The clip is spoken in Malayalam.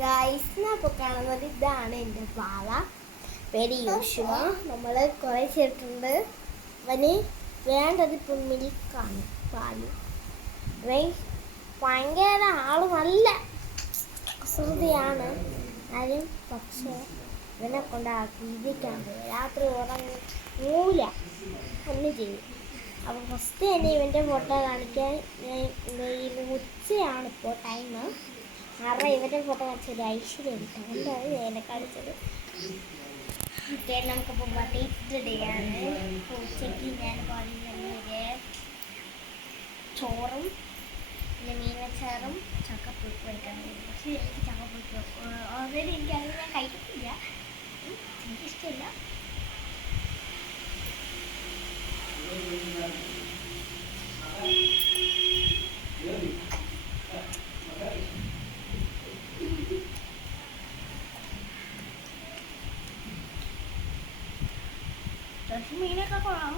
ഗൈസ് അപ്പോൾ കാണുന്നത് ഇതാണ് എൻ്റെ പാള. പേര് യോശുവ. നമ്മൾ കുറേ ചേർട്ടുണ്ട്. അവന് വേണ്ടത് ഇപ്പം മിൽക്കാണ്, പാല്. ഭയങ്കര ആള് നല്ല കുസൃതിയാണ് ആരും. പക്ഷേ ഇവനെ കൊണ്ട് ആക്കിയിരിക്കാണ്ട് രാത്രി ഉറങ്ങൂല, ഒന്നും ചെയ്യും. അപ്പം ഫസ്റ്റ് തന്നെ ഇവൻ്റെ ഫോട്ടോ കാണിക്കാൻ ഉച്ചയാണ് ഇപ്പോൾ ടൈം. കാരണം ഇവരുടെ ഫോട്ടോ കാണിച്ചത് ഐശ്വര്യം കിട്ടും, എന്താണ് എന്നെ കാണിച്ചത്. ഓക്കെ, നമുക്കിപ്പോൾ ബട്ടേറ്റ് ഡേയാണ്. ഉച്ചയ്ക്ക് ഞാൻ പറയുന്നത് ചോറും പിന്നെ മീനച്ചാറും ചക്കപ്പുഴുക്കും കഴിക്കാൻ. പക്ഷേ എനിക്ക് ചക്കപ്പുഴുക്ക് ഓൾറെഡി എനിക്കത് ഞാൻ കഴിക്കത്തില്ല, എനിക്കിഷ്ടമില്ല. പക്ഷെ മീനൊക്കെ കൊള്ളാം.